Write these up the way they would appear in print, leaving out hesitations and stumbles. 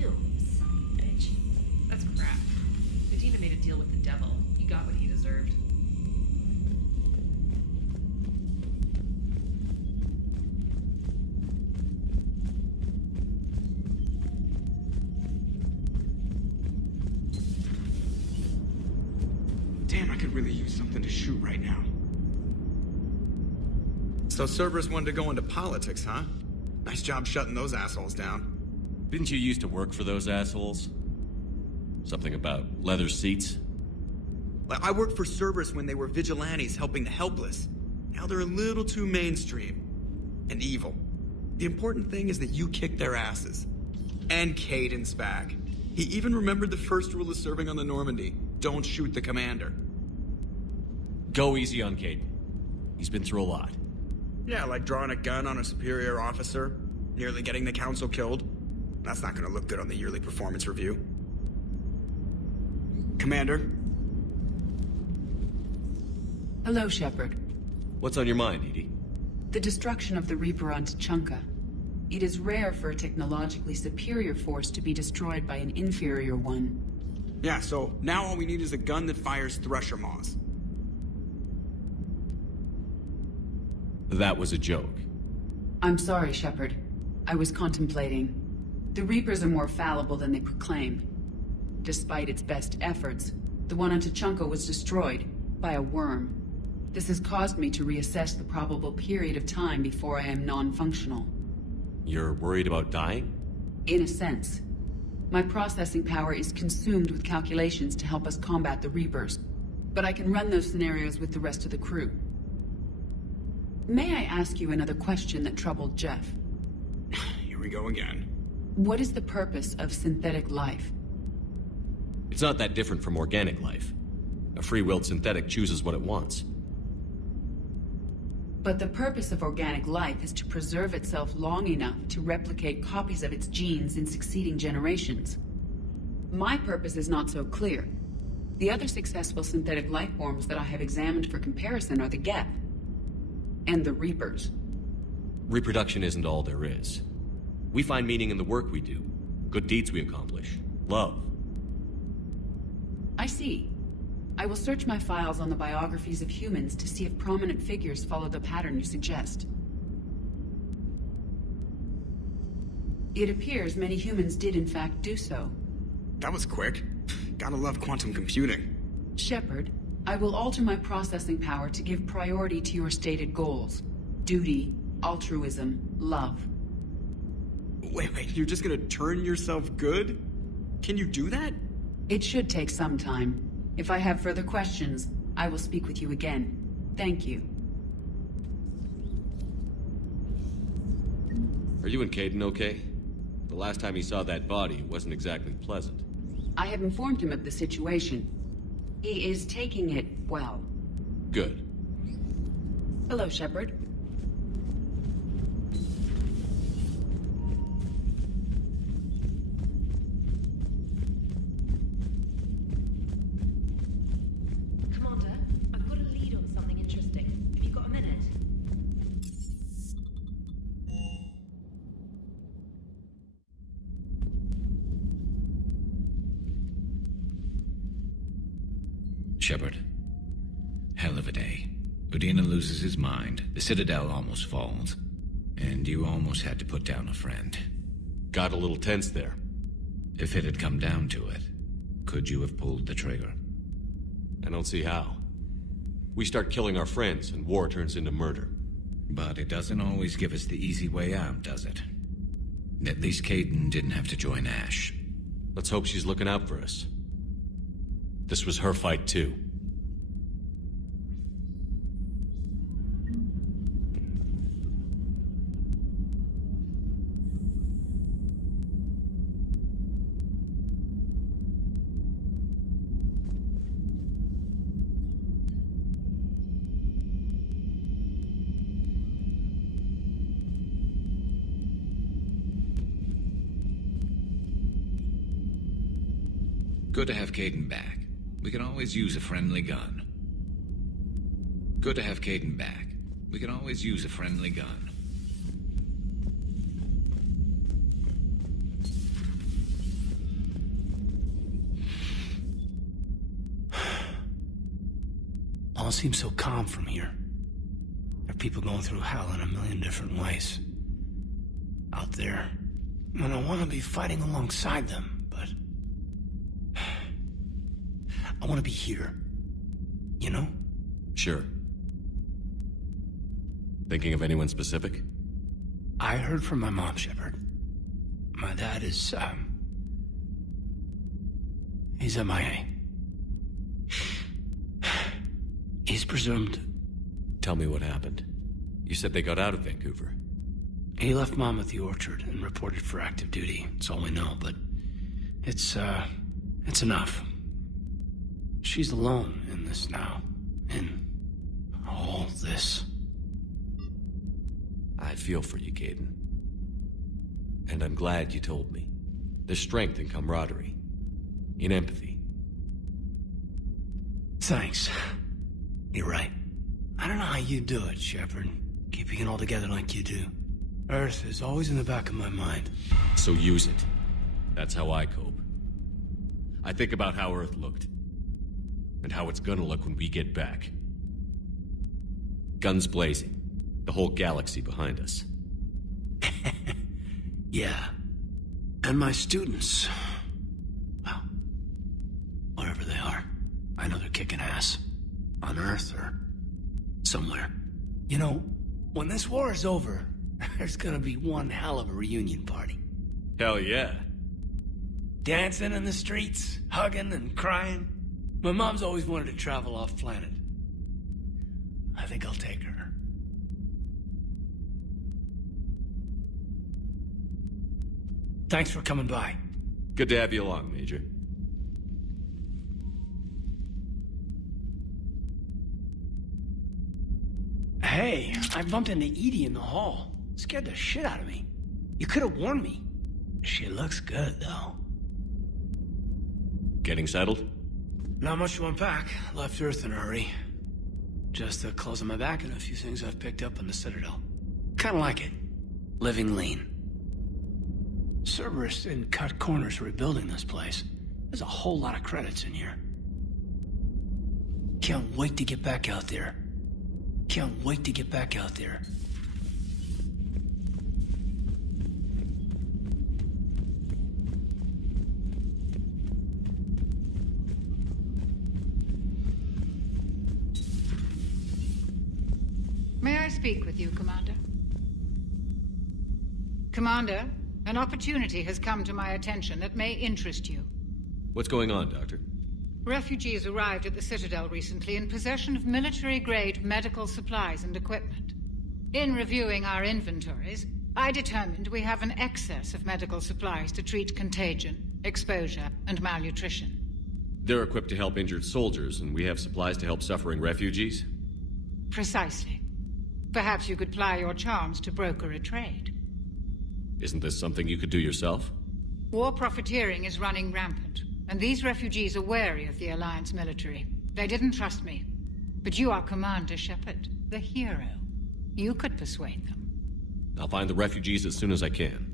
too. Son of a bitch. That's crap. Medina made a deal with the devil. He got what he deserved. Damn, I could really use something to shoot right now. So Cerberus wanted to go into politics, huh? Nice job shutting those assholes down. Didn't you used to work for those assholes? Something about leather seats? I worked for Cerberus when they were vigilantes helping the helpless. Now they're a little too mainstream. And evil. The important thing is that you kicked their asses. And Caden's back. He even remembered the first rule of serving on the Normandy. Don't shoot the commander. Go easy on Caden. He's been through a lot. Yeah, like drawing a gun on a superior officer, nearly getting the council killed. That's not gonna look good on the yearly performance review. Commander? Hello, Shepard. What's on your mind, Edie? The destruction of the Reaper on Tuchanka. It is rare for a technologically superior force to be destroyed by an inferior one. Yeah, so now all we need is a gun that fires thresher maws. That was a joke. I'm sorry, Shepard. I was contemplating. The Reapers are more fallible than they proclaim. Despite its best efforts, the one on Tuchanka was destroyed by a worm. This has caused me to reassess the probable period of time before I am non-functional. You're worried about dying? In a sense. My processing power is consumed with calculations to help us combat the Reapers, but I can run those scenarios with the rest of the crew. May I ask you another question that troubled Jeff? Here we go again. What is the purpose of synthetic life? It's not that different from organic life. A free-willed synthetic chooses what it wants. But the purpose of organic life is to preserve itself long enough to replicate copies of its genes in succeeding generations. My purpose is not so clear. The other successful synthetic life forms that I have examined for comparison are the Geth and the Reapers. Reproduction isn't all there is. We find meaning in the work we do, good deeds we accomplish, love. I see. I will search my files on the biographies of humans to see if prominent figures follow the pattern you suggest. It appears many humans did in fact do so. That was quick. Gotta love quantum computing. Shepard, I will alter my processing power to give priority to your stated goals. Duty, altruism, love. Wait, you're just gonna turn yourself good? Can you do that? It should take some time. If I have further questions, I will speak with you again. Thank you. Are you and Caden okay? The last time he saw that body wasn't exactly pleasant. I have informed him of the situation. He is taking it well. Good. Hello, Shepard. Commander, I've got a lead on something interesting. Have you got a minute? Shepard. Hell of a day. Udina loses his mind, the Citadel almost falls, and you almost had to put down a friend. Got a little tense there. If it had come down to it, could you have pulled the trigger? I don't see how. We start killing our friends, and war turns into murder. But it doesn't always give us the easy way out, does it? At least Caden didn't have to join Ash. Let's hope she's looking out for us. This was her fight, too. Good to have Caden back. We can always use a friendly gun. Good to have Caden back. We can always use a friendly gun. all seems so calm from here. There are people going through hell in a million different ways. Out there. And I want to be fighting alongside them, but... I want to be here. You know? Sure. Thinking of anyone specific? I heard from my mom, Shepard. My dad is, he's MIA. He's presumed. Tell me what happened. You said they got out of Vancouver. He left Mom at the orchard and reported for active duty. That's all we know, but it's enough. She's alone in this now. In all this. I feel for you, Caden. And I'm glad you told me. There's strength in camaraderie. In empathy. Thanks. You're right. I don't know how you do it, Shepard. Keeping it all together like you do. Earth is always in the back of my mind. So use it. That's how I cope. I think about how Earth looked. And how it's gonna look when we get back. Guns blazing. The whole galaxy behind us. Yeah. And my students. Well, wherever they are. I know they're kicking ass. On Earth or somewhere. You know, when this war is over, there's gonna be one hell of a reunion party. Hell yeah. Dancing in the streets, hugging and crying. My mom's always wanted to travel off planet. I think I'll take her. Thanks for coming by. Good to have you along, Major. Hey, I bumped into Edie in the hall. Scared the shit out of me. You could have warned me. She looks good, though. Getting settled? Not much to unpack. Left Earth in a hurry. Just the clothes on my back and a few things I've picked up on the Citadel. Kinda like it. Living lean. Cerberus didn't cut corners rebuilding this place. There's a whole lot of credits in here. Can't wait to get back out there. Can't wait to get back out there. May I speak with you, Commander? Commander, an opportunity has come to my attention that may interest you. What's going on, Doctor? Refugees arrived at the Citadel recently in possession of military-grade medical supplies and equipment. In reviewing our inventories, I determined we have an excess of medical supplies to treat contagion, exposure, and malnutrition. They're equipped to help injured soldiers, and we have supplies to help suffering refugees? Precisely. Perhaps you could ply your charms to broker a trade. Isn't this something you could do yourself? War profiteering is running rampant, and these refugees are wary of the Alliance military. They didn't trust me. But you are Commander Shepard, the hero. You could persuade them. I'll find the refugees as soon as I can.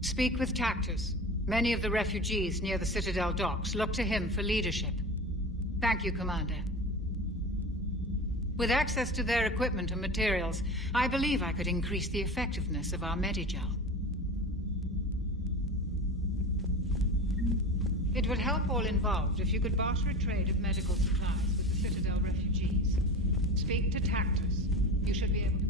Speak with Tactus. Many of the refugees near the Citadel docks look to him for leadership. Thank you, Commander. With access to their equipment and materials, I believe I could increase the effectiveness of our Medigel. It would help all involved if you could barter a trade of medical supplies with the Citadel refugees. Speak to Tactus. You should be able to...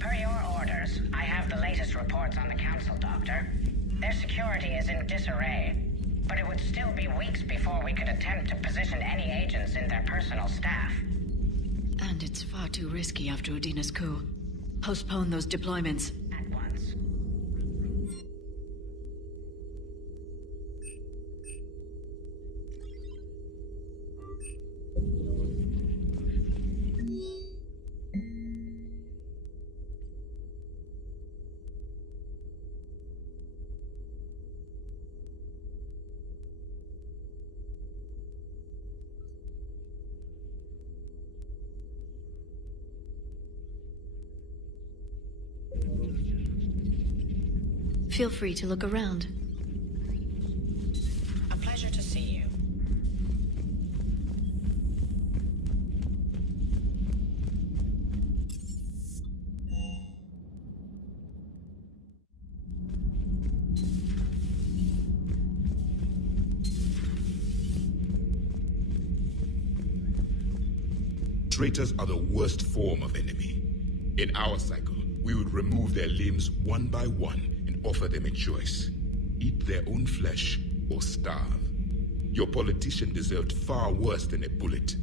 Per your orders, I have the latest reports on the Council, Doctor. Their security is in disarray, but it would still be weeks before we could attempt to position any agents in their personal staff. And it's far too risky after Udina's coup. Postpone those deployments. At once. Feel free to look around. A pleasure to see you. Traitors are the worst form of enemy. In our cycle, we would remove their limbs one by one and offer them a choice. Eat their own flesh or starve. Your politician deserved far worse than a bullet.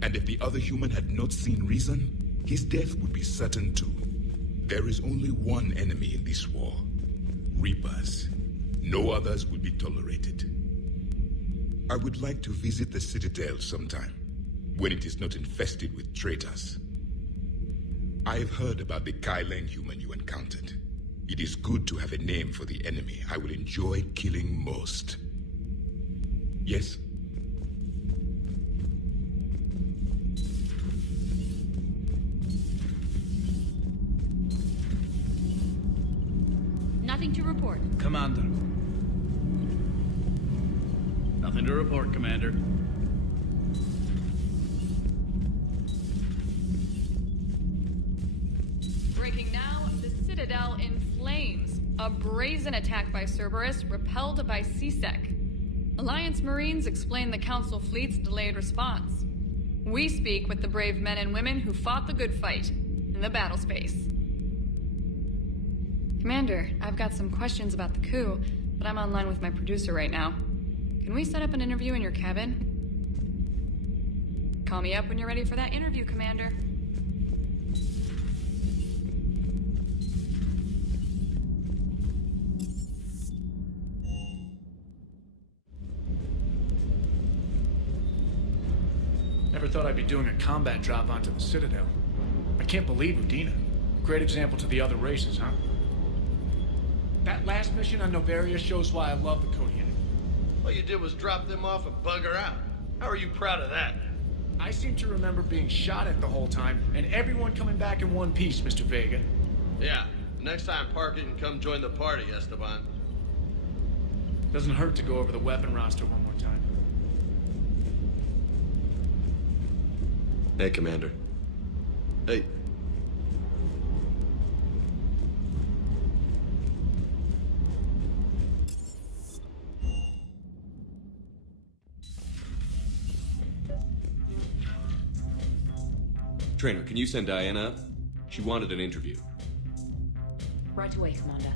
And if the other human had not seen reason, his death would be certain too. There is only one enemy in this war. Reapers. No others will be tolerated. I would like to visit the Citadel sometime, when it is not infested with traitors. I have heard about the Kylan human you encountered. It is good to have a name for the enemy I will enjoy killing most. Yes? Nothing to report. Commander. Nothing to report, Commander. Breaking now, the Citadel in flames. A brazen attack by Cerberus, repelled by CSEC. Alliance Marines explain the Council fleet's delayed response. We speak with the brave men and women who fought the good fight in the battle space. Commander, I've got some questions about the coup, but I'm online with my producer right now. Can we set up an interview in your cabin? Call me up when you're ready for that interview, Commander. Never thought I'd be doing a combat drop onto the Citadel. I can't believe Udina. Great example to the other races, huh? That last mission on Novaria shows why I love the Kodiak. All you did was drop them off and bugger out. How are you proud of that? I seem to remember being shot at the whole time, and everyone coming back in one piece, Mr. Vega. Yeah, next time park it and come join the party, Esteban. Doesn't hurt to go over the weapon roster one more time. Hey, Commander. Hey. Trainer, can you send Diana up? She wanted an interview. Right away, Commander.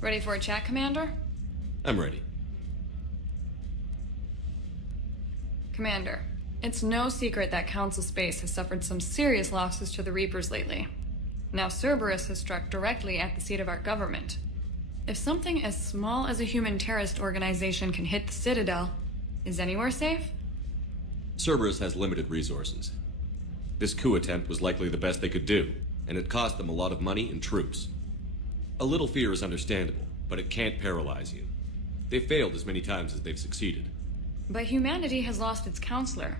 Ready for a chat, Commander? I'm ready. Commander, it's no secret that Council Space has suffered some serious losses to the Reapers lately. Now Cerberus has struck directly at the seat of our government. If something as small as a human terrorist organization can hit the Citadel, is anywhere safe? Cerberus has limited resources. This coup attempt was likely the best they could do, and it cost them a lot of money and troops. A little fear is understandable, but it can't paralyze you. They've failed as many times as they've succeeded. But humanity has lost its counselor.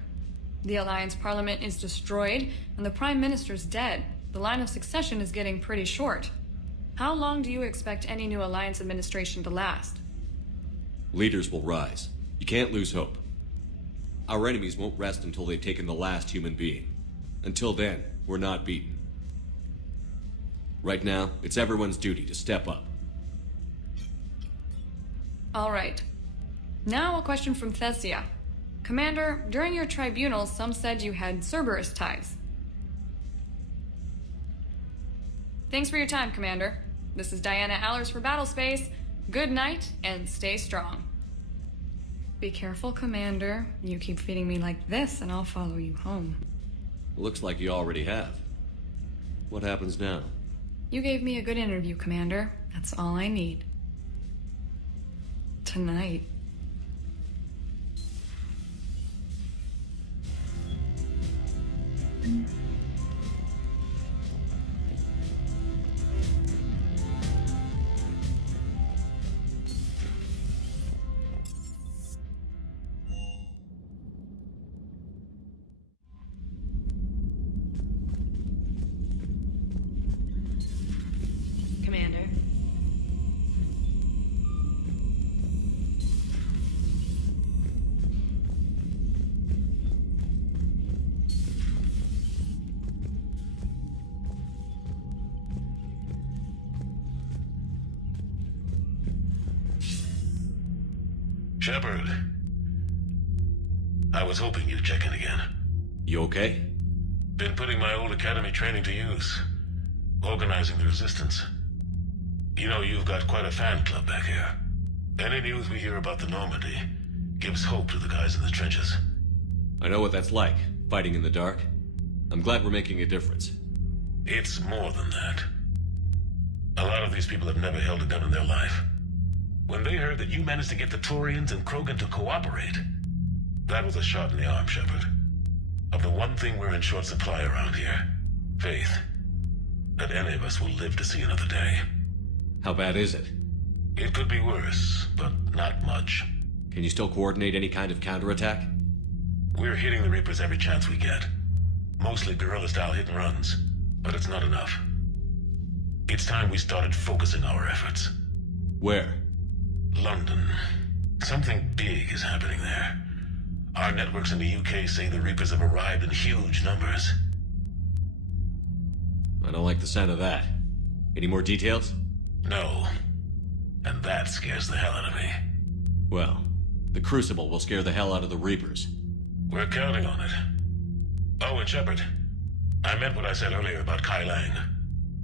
The Alliance Parliament is destroyed, and the Prime Minister's dead. The line of succession is getting pretty short. How long do you expect any new Alliance administration to last? Leaders will rise. You can't lose hope. Our enemies won't rest until they've taken the last human being. Until then, we're not beaten. Right now, it's everyone's duty to step up. All right. Now a question from Thessia. Commander, during your tribunal, some said you had Cerberus ties. Thanks for your time, Commander. This is Diana Allers for Battlespace. Good night, and stay strong. Be careful, Commander. You keep feeding me like this, and I'll follow you home. Looks like you already have. What happens now? You gave me a good interview, Commander. That's all I need. Tonight. Commander. Shepard. I was hoping you'd check in again. You okay? Been putting my old academy training to use. Organizing the resistance. You know, you've got quite a fan club back here. Any news we hear about the Normandy gives hope to the guys in the trenches. I know what that's like, fighting in the dark. I'm glad we're making a difference. It's more than that. A lot of these people have never held a gun in their life. When they heard that you managed to get the Turians and Krogan to cooperate, that was a shot in the arm, Shepard. Of the one thing we're in short supply around here, faith. That any of us will live to see another day. How bad is it? It could be worse, but not much. Can you still coordinate any kind of counterattack? We're hitting the Reapers every chance we get. Mostly guerrilla-style hit-and-runs, but it's not enough. It's time we started focusing our efforts. Where? London. Something big is happening there. Our networks in the UK say the Reapers have arrived in huge numbers. I don't like the sound of that. Any more details? No. And that scares the hell out of me. Well, the Crucible will scare the hell out of the Reapers. We're counting on it. Oh, and Shepard, I meant what I said earlier about Kai Lang.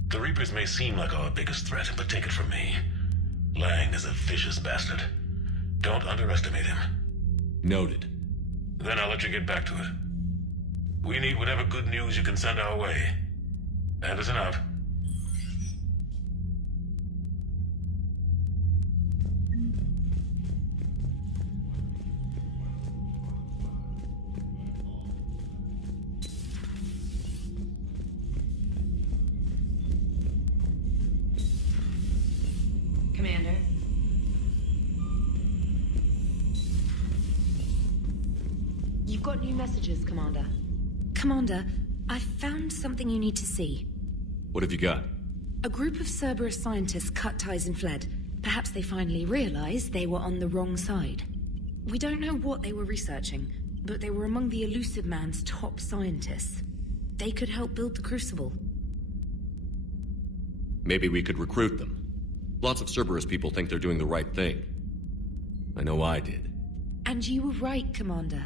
The Reapers may seem like our biggest threat, but take it from me. Lang is a vicious bastard. Don't underestimate him. Noted. Then I'll let you get back to it. We need whatever good news you can send our way. Anderson out. Commander. You've got new messages, Commander. Commander, I found something you need to see. What have you got? A group of Cerberus scientists cut ties and fled. Perhaps they finally realized they were on the wrong side. We don't know what they were researching, but they were among the Elusive Man's top scientists. They could help build the Crucible. Maybe we could recruit them. Lots of Cerberus people think they're doing the right thing. I know I did. And you were right, Commander.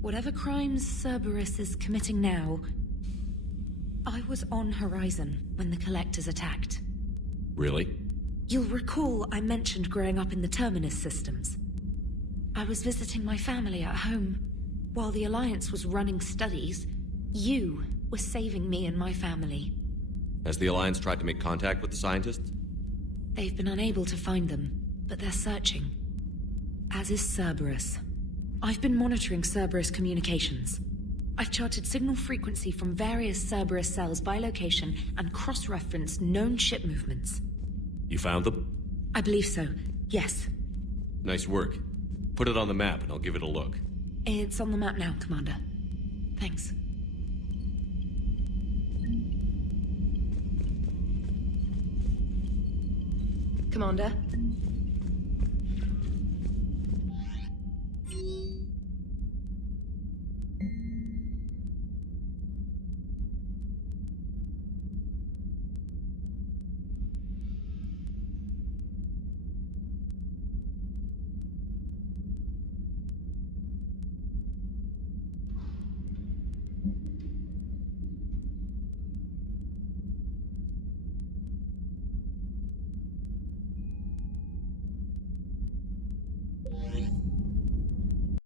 Whatever crimes Cerberus is committing now, I was on Horizon when the Collectors attacked. Really? You'll recall I mentioned growing up in the Terminus systems. I was visiting my family at home. While the Alliance was running studies, you were saving me and my family. Has the Alliance tried to make contact with the scientists? They've been unable to find them, but they're searching. As is Cerberus. I've been monitoring Cerberus communications. I've charted signal frequency from various Cerberus cells by location and cross-referenced known ship movements. You found them? I believe so, yes. Nice work. Put it on the map and I'll give it a look. It's on the map now, Commander. Thanks. Commander.